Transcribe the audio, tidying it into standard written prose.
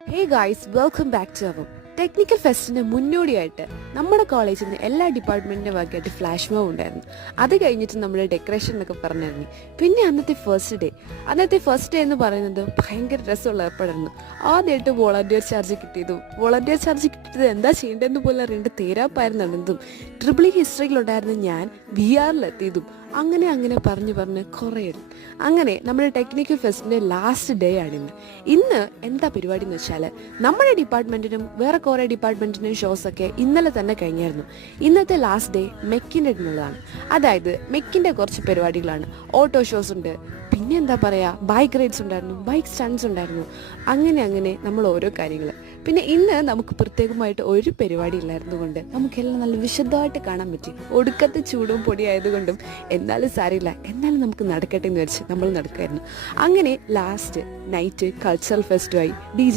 Hey guys, welcome back to our technical ഫെസ്റ്റിന് മുന്നോടിയായിട്ട് നമ്മുടെ കോളേജിൽ നിന്ന് എല്ലാ ഡിപ്പാർട്ട്മെന്റിന്റെ ഭാഗമായിട്ട് ഫ്ലാഷ് മോബ് ഉണ്ടായിരുന്നു. അത് കഴിഞ്ഞിട്ട് നമ്മൾ ഡെക്കറേഷൻ എന്നൊക്കെ പറഞ്ഞിരുന്നു. പിന്നെ അന്നത്തെ ഫസ്റ്റ് ഡേ എന്ന് പറയുന്നത് ഭയങ്കര രസമുള്ള ഏർപ്പാടായിരുന്നു. ആദ്യമായിട്ട് വോളണ്ടിയർ ചാർജ് കിട്ടിയത് എന്താ ചെയ്യേണ്ടതെന്ന് പോലും അറിയേണ്ട തേരാപ്പായിരുന്നു നടന്നതും. ട്രിപ്പിൾ ഹിസ്റ്ററിയിലുണ്ടായിരുന്ന ഞാൻ VR-ലെത്തിയതും അങ്ങനെ പറഞ്ഞ് കുറേ അങ്ങനെ നമ്മുടെ ടെക്നിക്കൽ ഫെസ്റ്റിന്റെ ലാസ്റ്റ് ഡേ ആണ് ഇന്ന് എന്താ പരിപാടി എന്ന് വെച്ചാൽ, നമ്മുടെ ഡിപ്പാർട്ട്മെന്റിനും വേറെ കുറേ ഡിപ്പാർട്ട്മെന്റിനും ഷോസ് ഒക്കെ ഇന്നലെ തന്നെ കഴിഞ്ഞായിരുന്നു. ഇന്നത്തെ ലാസ്റ്റ് ഡേ മെക്കിൻ്റെ എന്നുള്ളതാണ്. അതായത് മെക്കിൻ്റെ കുറച്ച് പരിപാടികളാണ്. ഓട്ടോ ഷോസ് ഉണ്ട്, പിന്നെ എന്താ പറയുക, ബൈക്ക് റൈഡ്സ് ഉണ്ടായിരുന്നു, ബൈക്ക് സ്റ്റണ്ട്സ് ഉണ്ടായിരുന്നു. അങ്ങനെ നമ്മൾ ഓരോ കാര്യങ്ങൾ. പിന്നെ ഇന്ന് നമുക്ക് പ്രത്യേകമായിട്ട് ഒരു പരിപാടി ഇല്ലായിരുന്നു കൊണ്ട് നമുക്കെല്ലാം നല്ല വിശദമായിട്ട് കാണാൻ പറ്റി. ഒടുക്കത്തെ ചൂടും പൊടിയായതുകൊണ്ടും എന്നാലും സാരമില്ല, എന്നാലും നമുക്ക് നടക്കട്ടെ എന്ന് വെച്ച് നമ്മൾ നടക്കുമായിരുന്നു. അങ്ങനെ ലാസ്റ്റ് നൈറ്റ് കൾച്ചറൽ ഫെസ്റ്റുമായി DJ